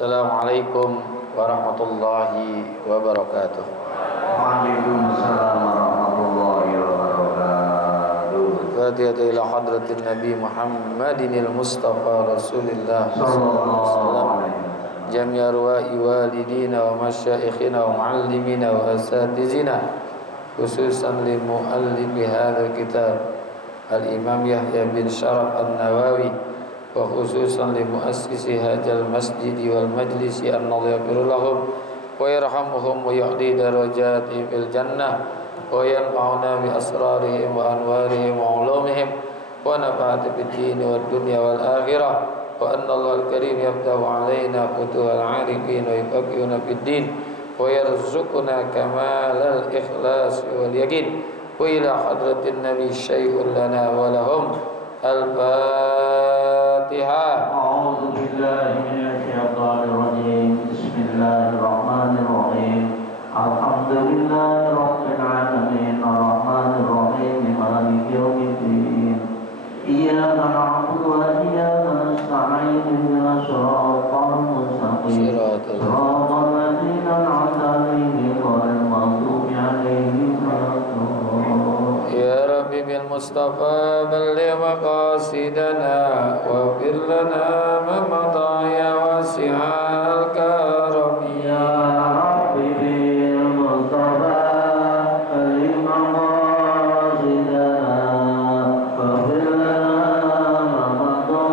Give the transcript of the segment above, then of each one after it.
Assalamualaikum warahmatullahi wabarakatuh. Waalaikumsalam warahmatullahi wabarakatuh. Fatihah ila hadratin Nabi Muhammadinil Mustafa Rasulillah sallallahu alaihi wasallam. Jami' arwa'i walidina wa masyaikhina wa muallimina wa asatizina, khususan li muallimi hadzal kitab Al-Imam Yahya bin Sharaf An-Nawawi, wa khususan li muassisi hadzal masjid wal majlis an-nadhir lahum wa yarhamuhum wa yu'li darajatihim fil jannah wa yanfa'una bi asrarihim wa anwarihim wa ulumihim wa nafa'ati bid din wad dunya wal akhirah wa anna Allahul karim yaftahu alaina futuhal arifin wa yufaqihuna fid din wa yarzuquna kamalal ikhlas wal yaqin wa ila hadratin nabi syai'un lana wa lahum. Al-Fatihah. A'udzu billahi minasyaitonir rajim. Bismillahirrahmanirrahim. Alhamdulillahirabbil alamin arrahmanir rahim maliki yaumiddin. Iyyaka na'budu wa iyyaka nasta'in ihdinas siratal mustaqim. Siratal ladzina an'amta 'alaihim ghairil maghdubi 'alaihim waladdallin. Ya Rabbi bil Mustafa balligh maqasidana wa fir lana ma madha ya wasi'al karam. Ya Rabbi bil Mustafa balligh maqasidana wa fir lana ma madha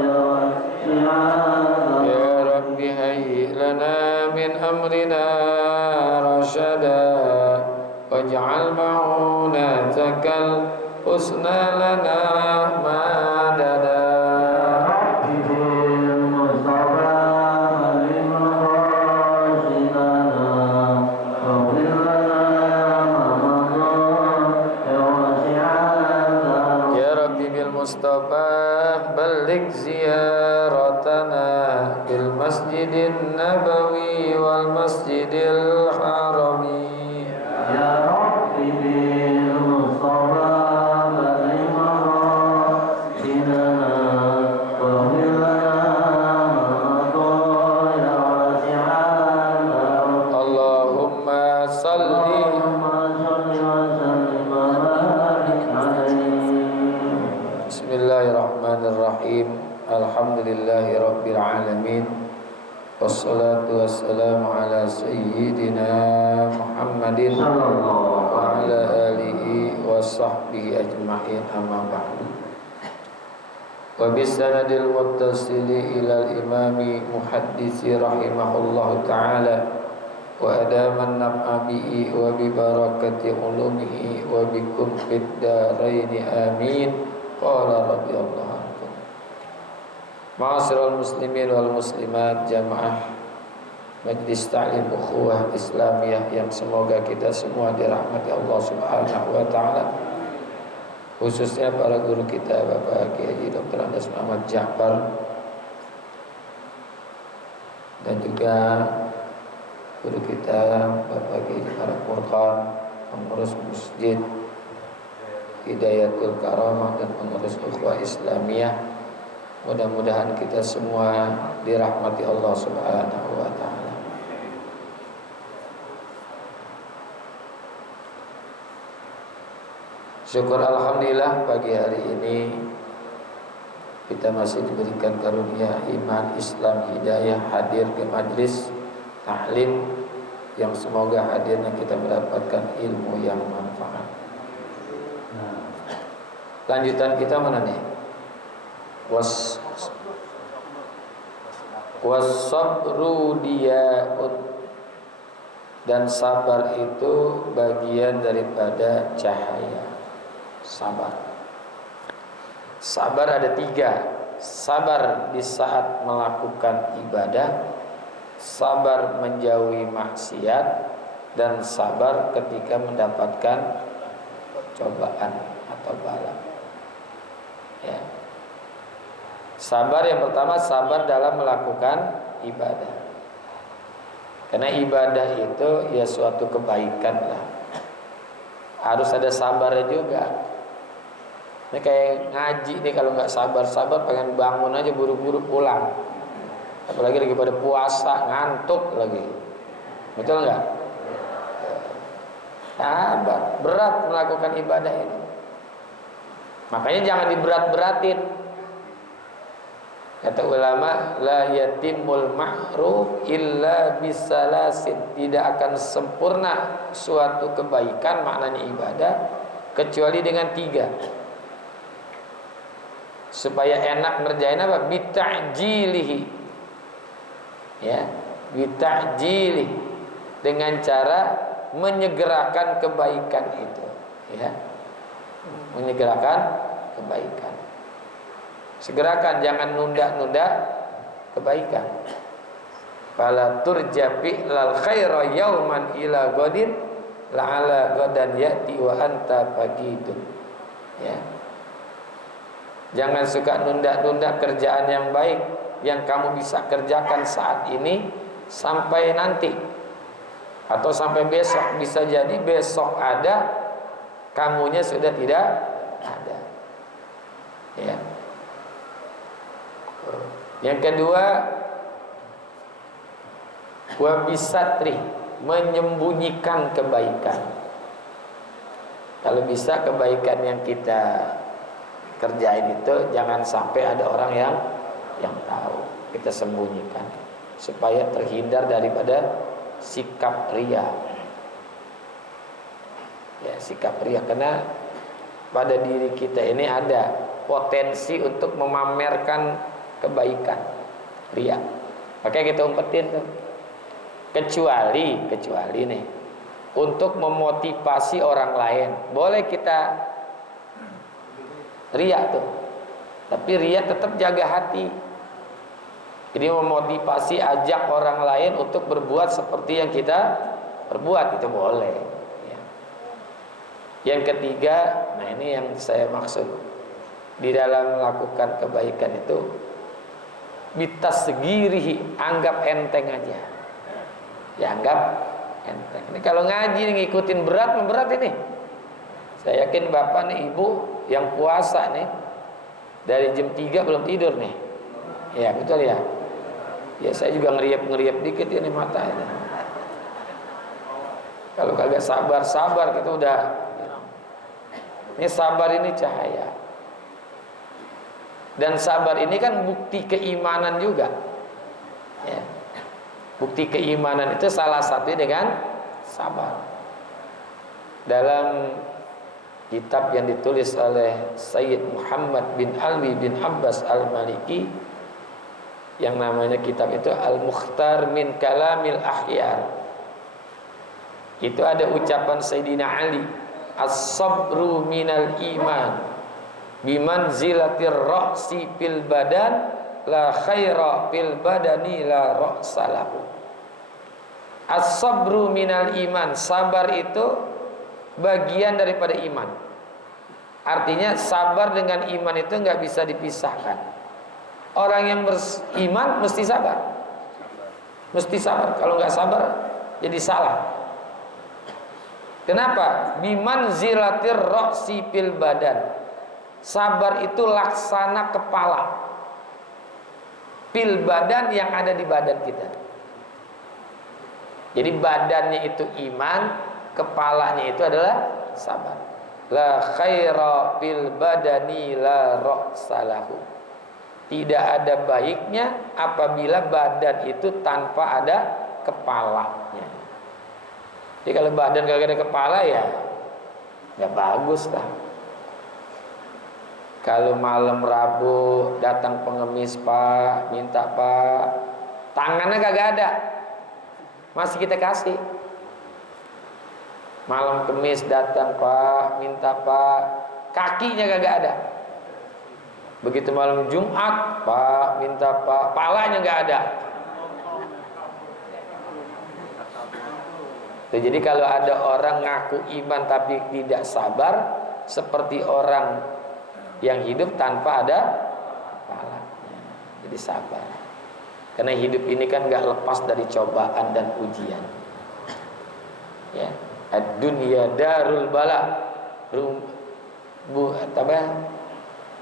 ya wasi'al. Ya Rabbi hayyi lana min amrina rashada waj'al ma'unatakal husna lana madada. Ya Rabbi bil Mustafa balligh ziyaratana bil masjidin nabawi wal masjidil harami. Ya Rabbi bil Mustafa balligh maqasidana wa fir lana ya wasi'al. Allahumma salli. Bismillahirrahmanirrahim. Alhamdulillahi rabbil alamin. Wassalatu wassalamu ala sayyidina Muhammadin wa ala alihi wa sahbihi ajma'in, amma ba'du. Wa bisanadil muttasili ilal imami muhaddisi rahimahullahu ta'ala wa adaman naf'a bihi wa bi barakati ulumihi wa bi kunfid daraini amin. Qala radhiyallahu anhu. Ma'asyiral muslimin wal muslimat, jamaah Majlis Ta'lim Ukhuwah Islamiyah yang semoga kita semua dirahmati Allah Subhanahu wa taala. Khususnya para guru kita Bapak Kiai Dr. Andes Muhammad Ja'far dan juga guru kita Bapak Kiai Farah Furqan, pengurus Masjid Hidayatul Karamah dan pengurus Ukhuwah Islamiyah. Mudah-mudahan kita semua dirahmati Allah Subhanahu wa taala. Syukur alhamdulillah pagi hari ini kita masih diberikan karunia iman, Islam, hidayah hadir ke majlis ta'lim yang semoga hadirnya kita mendapatkan ilmu yang manfaat. Lanjutan kita mana nih? Wasabru diyaun, dan sabar itu bagian daripada cahaya. Sabar ada tiga. Sabar di saat melakukan ibadah, sabar menjauhi maksiat, dan sabar ketika mendapatkan cobaan atau bala. Ya. Sabar yang pertama, sabar dalam melakukan ibadah. Karena ibadah itu ya suatu kebaikan lah. Harus ada sabarnya juga. Ini kayak ngaji nih, kalau nggak sabar pengen bangun aja buru-buru pulang. Apalagi lagi pada puasa, ngantuk lagi. Betul nggak? Sabar, berat melakukan ibadah ini. Makanya jangan diberat-beratin. Kata ulama, la yatimul ma'ruf illa bisalasin. Tidak akan sempurna suatu kebaikan, maknanya ibadah, kecuali dengan 3. Supaya enak ngerjain apa? Bita'jilihi. Ya, bita'jilihi, dengan cara menyegerakan kebaikan itu, ya. Menyegerakan kebaikan. Segerakan, jangan nunda-nunda kebaikan. Fala turjabi lal khaira yauman ila godin la'ala godan ya'ti wa anta faqidun. Ya. Jangan suka nunda-nunda kerjaan yang baik yang kamu bisa kerjakan saat ini sampai nanti atau sampai besok. Bisa jadi besok ada, kamunya sudah tidak ada. Ya. Yang kedua, wa bisatri, menyembunyikan kebaikan. Kalau bisa kebaikan yang kita kerjain itu jangan sampai ada orang yang tahu, kita sembunyikan supaya terhindar daripada sikap riya. Ya, sikap riya, karena pada diri kita ini ada potensi untuk memamerkan kebaikan, riya. Makanya kita umpetin tuh. Kecuali nih untuk memotivasi orang lain, boleh kita riya tuh, tapi riya tetap jaga hati. Jadi memotivasi, ajak orang lain untuk berbuat seperti yang kita perbuat, itu boleh. Ya. Yang ketiga, nah ini yang saya maksud di dalam melakukan kebaikan itu, bitasgirihi, anggap enteng aja. Ya, anggap enteng. Ini kalau ngaji ngikutin berat ini. Saya yakin bapak nih, ibu yang puasa nih dari jam 3 belum tidur nih. Ya betul ya. Ya saya juga ngeriap dikit ini mata ini. Kalau kagak sabar kita udah. Ini sabar ini cahaya. Dan sabar ini kan bukti keimanan juga. Ya. Bukti keimanan itu salah satu dengan sabar. Dalam kitab yang ditulis oleh Sayyid Muhammad bin Alwi bin Abbas al-Maliki, yang namanya kitab itu Al-Mukhtar min Kalamil Ahyar, itu ada ucapan Sayyidina Ali, as-sabru minal iman bimanzilatir ra'si fil badan la khaira fil badani la ra'salahu. As-sabru minal iman, sabar itu bagian daripada iman. Artinya sabar dengan iman itu nggak bisa dipisahkan. Orang yang beriman mesti sabar. Mesti sabar. Kalau nggak sabar jadi salah. Kenapa? Bimanzilatir ra'si fil badan. Sabar itu laksana kepala. Fil badan, yang ada di badan kita. Jadi badannya itu iman, kepalanya itu adalah sabar. La khaira fil badani la ra'salahu. Tidak ada baiknya apabila badan itu tanpa ada kepalanya. Jadi kalau badan gak ada kepala ya nggak bagus lah. Kalau malam Rabu datang pengemis, Pak, minta Pak, tangannya kagak ada, masih kita kasih. Malam Kemis datang, Pak, minta Pak, kakinya kagak ada. Begitu malam Jumat, Pak, minta Pak, palanya nggak ada. Tuh, jadi kalau ada orang ngaku iman tapi tidak sabar, seperti orang yang hidup tanpa ada palanya. Jadi sabar. Karena hidup ini kan nggak lepas dari cobaan dan ujian. Ya. Ad-dunya darul bala.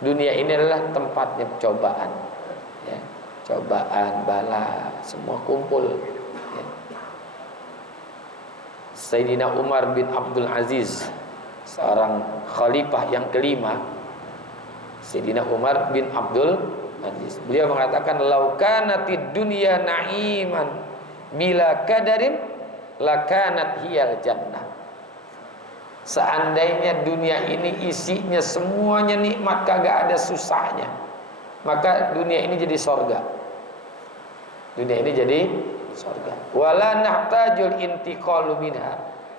Dunia ini adalah tempatnya cobaan. Ya. cobaan, bala, semua kumpul. Ya. Sayyidina Umar bin Abdul Aziz, seorang khalifah yang kelima, Sayyidina Umar bin Abdul Aziz, beliau mengatakan, laukanatid dunya na'iman bila kadarin lakanat hiyal jannah. Seandainya dunia ini isinya semuanya nikmat, kagak ada susahnya, maka dunia ini jadi sorga. Dunia ini jadi sorga. Wala nahtajul intiqalu minha.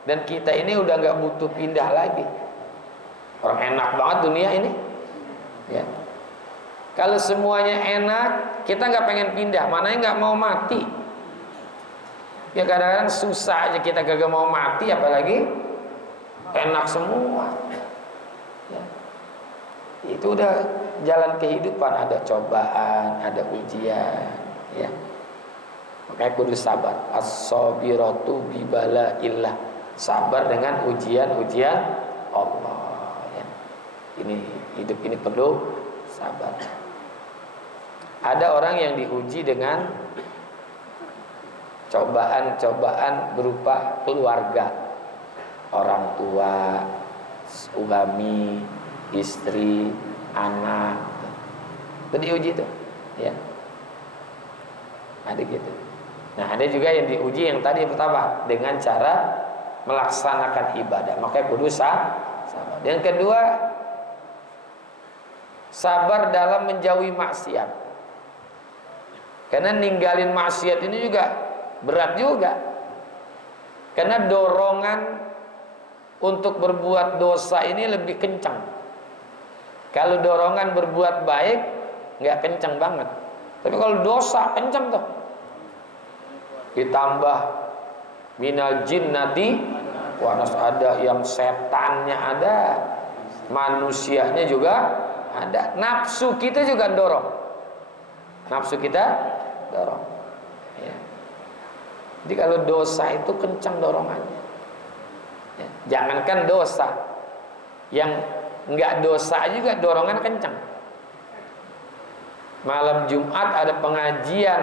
Dan kita ini udah nggak butuh pindah lagi. Orang enak banget dunia ini. Ya. Kalau semuanya enak, kita nggak pengen pindah. Mananya nggak mau mati. Ya kadang-kadang susah aja kita kagak mau mati, apalagi enak semua. Ya. Itu udah jalan kehidupan, ada cobaan, ada ujian, ya. Makanya kudu sabar. As-sabiratu bibala illah. Sabar dengan ujian-ujian Allah, ya. Ini hidup ini perlu sabar. Ada orang yang diuji dengan cobaan-cobaan berupa keluarga, orang tua, suami, istri, anak. Itu diuji tuh, ya. Ada gitu. Nah, ada juga yang diuji yang tadi pertama dengan cara melaksanakan ibadah. Makanya kudu sabar. Yang kedua, sabar dalam menjauhi maksiat. Karena ninggalin maksiat ini juga berat juga. Karena dorongan untuk berbuat dosa ini lebih kencang. Kalau dorongan berbuat baik nggak kencang banget. Tapi kalau dosa kencang tuh. Ditambah minal jinnati wanas, ada yang setannya ada, manusianya juga ada. Nafsu kita juga dorong. Nafsu kita dorong. Ya. Jadi kalau dosa itu kencang dorongannya. Ya. Jangankan dosa, yang nggak dosa juga dorongan kencang. Malam Jumat ada pengajian,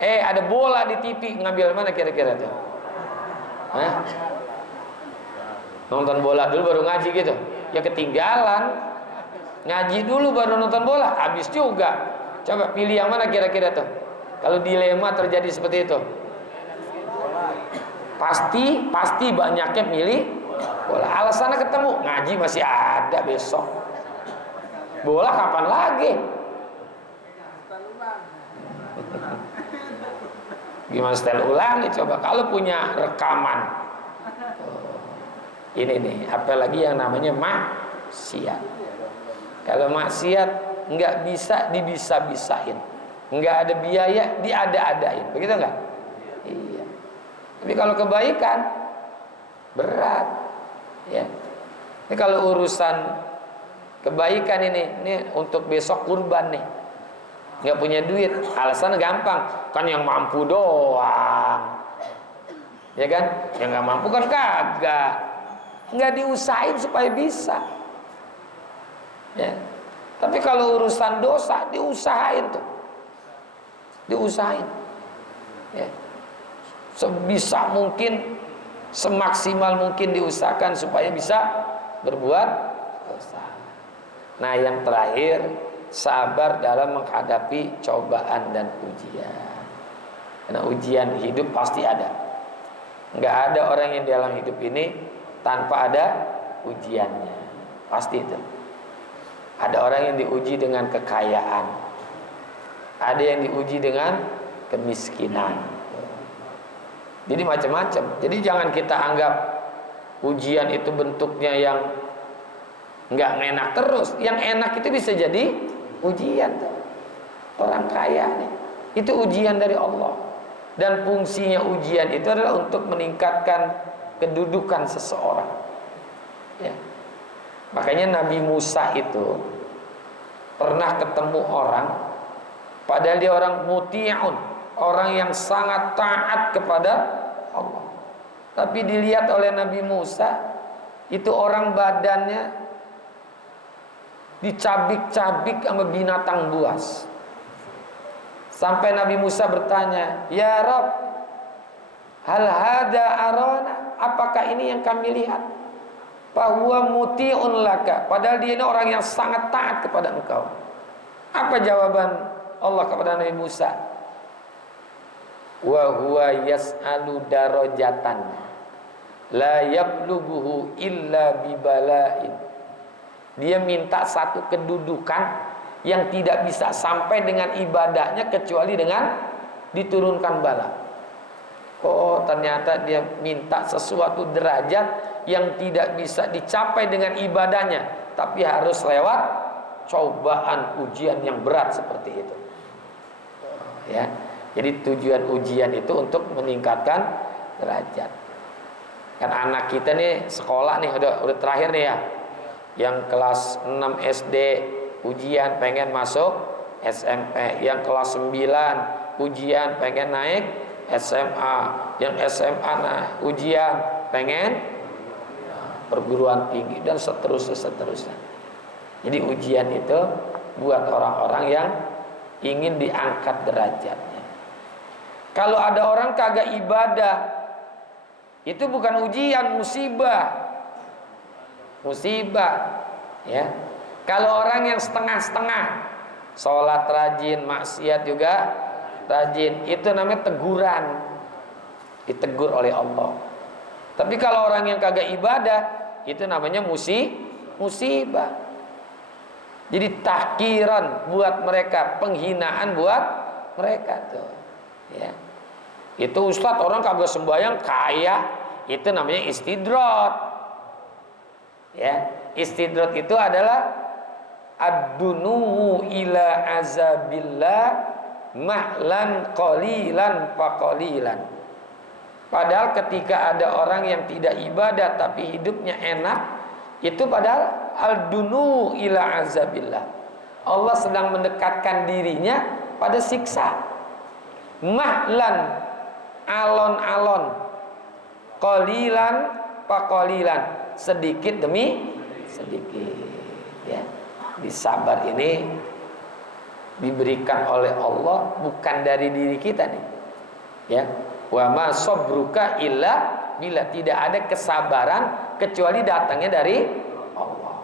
ada bola di TV, ngambil mana kira-kira tuh? Hah? Nonton bola dulu baru ngaji gitu? Ya ketinggalan. Ngaji dulu baru nonton bola, habis juga. Coba pilih yang mana kira-kira tuh? Kalau dilema terjadi seperti itu, pasti banyaknya pilih bola. Alasannya ketemu, ngaji masih ada besok. Bola kapan lagi? Gimana setel ulang nih coba kalau punya rekaman. Ini nih, apalagi yang namanya maksiat. Kalau maksiat nggak bisa dibisa-bisain, nggak ada biaya diada-adain, begitu nggak? Iya. Tapi kalau kebaikan berat, ya. Ini kalau urusan kebaikan ini untuk besok kurban nih. Nggak punya duit, alasan gampang, kan yang mampu doang, ya kan? Yang nggak mampu kan kagak, nggak diusahain supaya bisa, ya. Tapi kalau urusan dosa diusahain tuh, diusahain, ya. Sebisa mungkin, semaksimal mungkin diusahakan supaya bisa berbuat dosa. Nah, yang terakhir, sabar dalam menghadapi cobaan dan ujian. Karena ujian hidup pasti ada. Nggak ada orang yang dalam hidup ini tanpa ada ujiannya. Pasti itu. Ada orang yang diuji dengan kekayaan, ada yang diuji dengan kemiskinan. Jadi macam-macam. Jadi jangan kita anggap ujian itu bentuknya yang nggak enak terus. Yang enak itu bisa jadi ujian. Orang kaya nih, itu ujian dari Allah. Dan fungsinya ujian itu adalah untuk meningkatkan kedudukan seseorang, ya. Makanya Nabi Musa itu pernah ketemu orang, padahal dia orang muti'un, orang yang sangat taat kepada Allah. Tapi dilihat oleh Nabi Musa, itu orang badannya dicabik-cabik sama binatang buas. Sampai Nabi Musa bertanya, "Ya Rabb, hal hada arana? Apakah ini yang kami lihat? Fahuwa muti'un laka." Padahal dia ini orang yang sangat taat kepada engkau. Apa jawaban Allah kepada Nabi Musa? Wa huwa yas'alu darajatan la yablughu illa bibala'in. Dia minta satu kedudukan yang tidak bisa sampai dengan ibadahnya kecuali dengan diturunkan bala. Oh, ternyata dia minta sesuatu derajat yang tidak bisa dicapai dengan ibadahnya, tapi harus lewat cobaan ujian yang berat seperti itu. Ya. Jadi tujuan ujian itu untuk meningkatkan derajat. Kan anak kita nih sekolah nih udah terakhir nih ya. Yang kelas 6 SD ujian pengen masuk SMP, yang kelas 9 ujian pengen naik SMA, yang SMA ujian pengen perguruan tinggi, dan seterusnya. Jadi ujian itu buat orang-orang yang ingin diangkat derajatnya. Kalau ada orang kagak ibadah, itu bukan ujian, musibah, ya. Kalau orang yang setengah-setengah, sholat rajin, maksiat juga rajin, itu namanya teguran, ditegur oleh Allah. Tapi kalau orang yang kagak ibadah, itu namanya musibah. Jadi tahkiran buat mereka, penghinaan buat mereka tuh. Ya. Itu ustadz orang kagak sembahyang kaya, itu namanya istidrat. Ya, istidrat itu adalah ad-dunu ila azabillah mahlan qalilan faqalilan. Padahal ketika ada orang yang tidak ibadah tapi hidupnya enak, itu padahal al-dunu ila azabillah. Allah sedang mendekatkan dirinya pada siksa. Mahlan, alon-alon, qalilan faqalilan, sedikit demi sedikit. Ya. Disabar ini diberikan oleh Allah, bukan dari diri kita nih. Ya. Wa ma sabruka illa bila, tidak ada kesabaran kecuali datangnya dari Allah.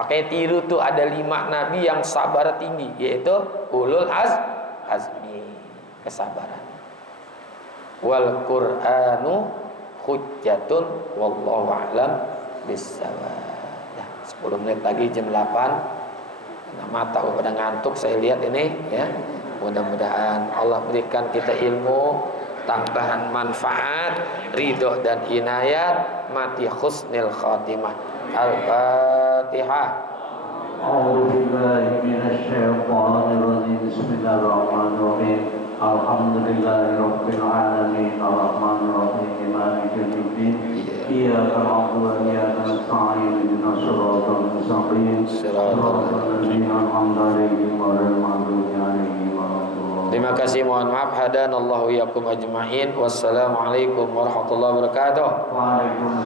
Makanya tiru tuh ada 5 nabi yang sabar tinggi, yaitu ulul azmi, kesabaran. Wal Qur'anu hujjatun wallahu a'lam bissawab. 10 menit lagi jam 8. Nah, mata pada ngantuk saya lihat ini ya. Mudah-mudahan Allah berikan kita ilmu, tambahan manfaat, ridho dan inayat, mati husnil khatimah. Al-Fatihah. A'udzu billahi minasy syaithanir rajim. Bismillahirrahmanirrahim. Alhamdulillahirabbil alamin arrahmanir rahim maliki yaumiddin. Iyyaka na'budu wa iyyaka nasta'in ihdinas siratal mustaqim siratal ladzina an'amta 'alaihim ghairil maghdubi 'alaihim waladdallin. Terima kasih, mohon maaf, hadanallahu iyyakum ajma'in. Wassalamualaikum warahmatullahi wabarakatuh. Waalaikumsalam.